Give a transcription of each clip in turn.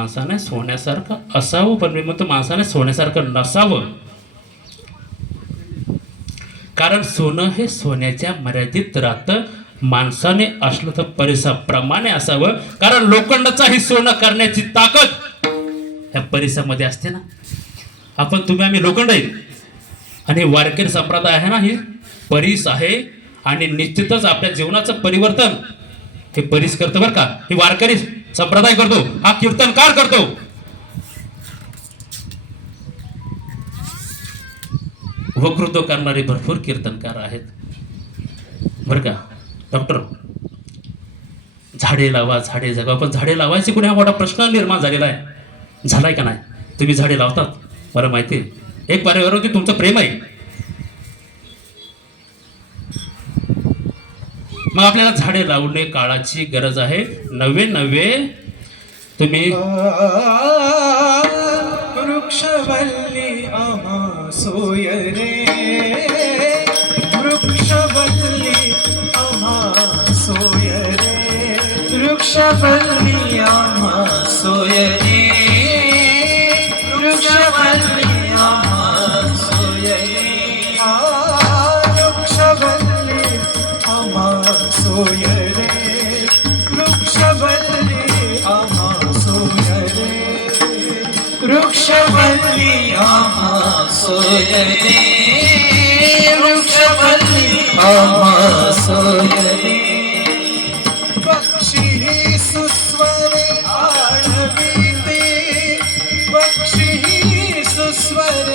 माणसाने सोन्यासारखं असावं पण मी म्हणतो माणसाने सोन्यासारखं नसावं. कारण सोनं हे सोन्याच्या मर्यादित राहतं. माणसाने असलं तर परिसाप्रमाणे असावं. कारण लोखंडाचा ही सोनं करण्याची ताकद ह्या परिसामध्ये असते ना. आपण तुम्ही आम्ही लोखंड आहे आणि वारकरी संप्रदाय आहे ना ही. परीस आहे आणि निश्चितच आपल्या जीवनाचं परिवर्तन हे परीस करतं बरं का. हे वारकरी संप्रदाय करतो हा कीर्तनकार करतो. वक्तृत्व करणारे भरपूर कीर्तनकार आहेत. बरं का? डॉक्टर झाडे लावा झाडे जगवा पण झाडे लावायचे कुणी हा मोठा प्रश्न निर्माण झालेला आहे. झालाय का नाही? तुम्ही झाडे लावतात. बरं माहिती आहे. एक की तुमचं प्रेम आहे. मग आपल्याला झाडे लावणे काळाची गरज आहे. नवे नवे तुम्ही वृक्षवल्ली आम्हा सोय रे. वृक्षवल्ली आम्हा सोय रे. वृक्षवल्ली आम्हा सोय वृक्षवल्ली आम्हा सोय वृक्षवल्ली आम्हा सोय पक्षी सुस्वर आळवीते पक्षी सुस्वर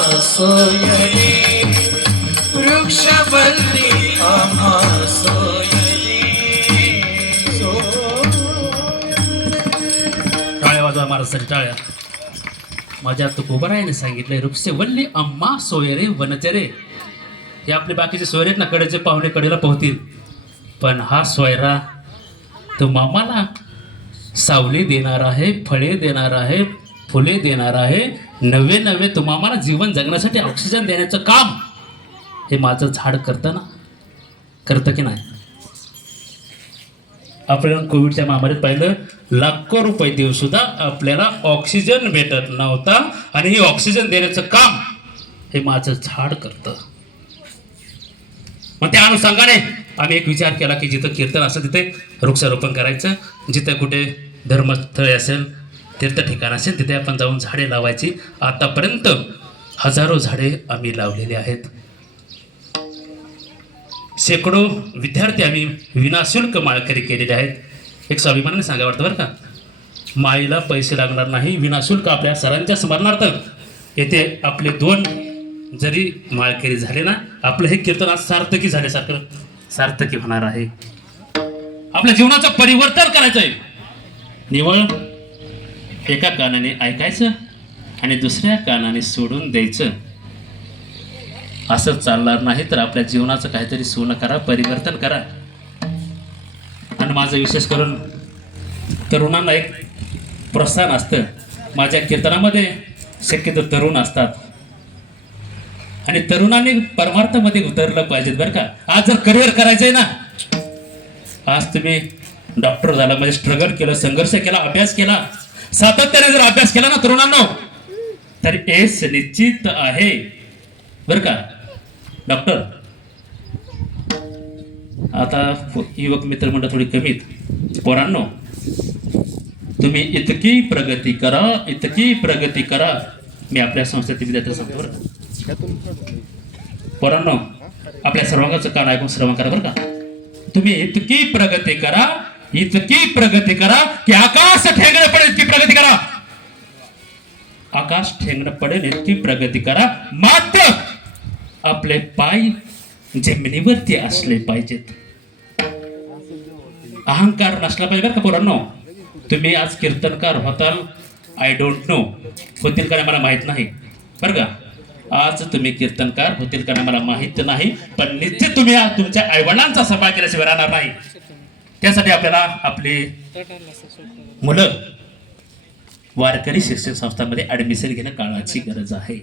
आम्हा सोय रे वृक्षवल्ली आम्हा सोय टाळ्या वाजवा महाराजांसाठी टाळ्या. माझ्या तुकोबरायाने सांगितलंय वृक्षवल्ली अम्मा सोयरे वनचरे. हे आपले बाकीचे सोयरे आहेत ना कडेचे पाहुणे कडेला पोहतील. पण हा सोयरा तो मामाला सावली देणार आहे फळे देणार आहे फुले देणार आहे नवे नवे तुम्हाला जीवन जगण्यासाठी ऑक्सिजन देण्याचं काम हे माझं झाड करतं ना? करतं की नाही? आपल्याला कोविडच्या महामारीत पाहिलं लाखो रुपये देऊ सुद्धा आपल्याला ऑक्सिजन भेटत नव्हता आणि हे ऑक्सिजन देण्याचं काम हे माझं झाड करतं. मग त्या अनुषंगाने आम्ही एक विचार केला की जिथं कीर्तन असेल तिथे वृक्षारोपण करायचं जिथं कुठे धर्मस्थळ असेल तीर्थ ठिकाण असेल तिथे आपण जाऊन झाडे लावायची. आतापर्यंत हजारो झाडे आम्ही लावलेली आहेत. शेकडो विद्यार्थी आम्ही विनाशुल्क माळकरी केलेले आहेत. एक स्वाभिमानाने सांगा वाटतं बरं का? माईला पैसे लागणार नाही विनाशुल्क आपल्या सरांच्या स्मरणार्थ येथे आपले दोन जरी माळकरी झाले ना आपलं हे कीर्तन आज सार्थकी झाल्यासारखं सार्थकी होणार आहे. आपल्या जीवनाचं परिवर्तन करायचं आहे निवळ. एका कानाने ऐकायचं आणि दुसऱ्या कानाने सोडून द्यायचं. असं चालणार नाही तर आपल्या जीवनाचं काहीतरी सोनं करा परिवर्तन करा. आणि माझं विशेष करून तरुणांना एक प्रोत्साहन असतं. माझ्या कीर्तनामध्ये शक्यतो तरुण असतात. आणि तरुणांनी परमार्थामध्ये उतरलं पाहिजेत बरं का. आज जर करिअर करायचं आहे ना आज तुम्ही डॉक्टर झाला म्हणजे स्ट्रगल केलं संघर्ष केला अभ्यास केला सातत्याने जर अभ्यास केला ना तरुणांना तर एस निश्चित आहे. बरं का? डॉक्टर आता युवक मित्र मंडळ थोडी कमीत. पोरांनो तुम्ही इतकी प्रगती करा इतकी प्रगती करा. मी आपल्या संस्थेतील विद्यार्थी सांगतो बरं पोरांनो आपल्या सर्वांगाचं कान ऐकून श्रवण करा बरं का? तुम्ही इतकी प्रगती करा इतकी प्रगती करा की आकाश ठेंगण पडेल इतकी प्रगती करा. आकाश ठेंगणं पडेल इतकी प्रगती करा. मात्र आपले पाय जमिनीवरती असले पाहिजेत. अहंकार नसला पाहिजे बरं का पोरांनो. तुम्ही आज कीर्तनकार होताल. आय डोंट नो होतील का मला माहीत नाही. बरं का? आज तुम्ही कीर्तनकार होतील का मला माहीत नाही. पण निश्चित तुम्ही आज तुमच्या आईवडिलांचा सभा केल्याशिवाय राहणार नाही. त्यासाठी आपल्याला आपले मुलं वारकरी शिक्षण संस्थांमध्ये ॲडमिशन घेणं काळाची गरज आहे.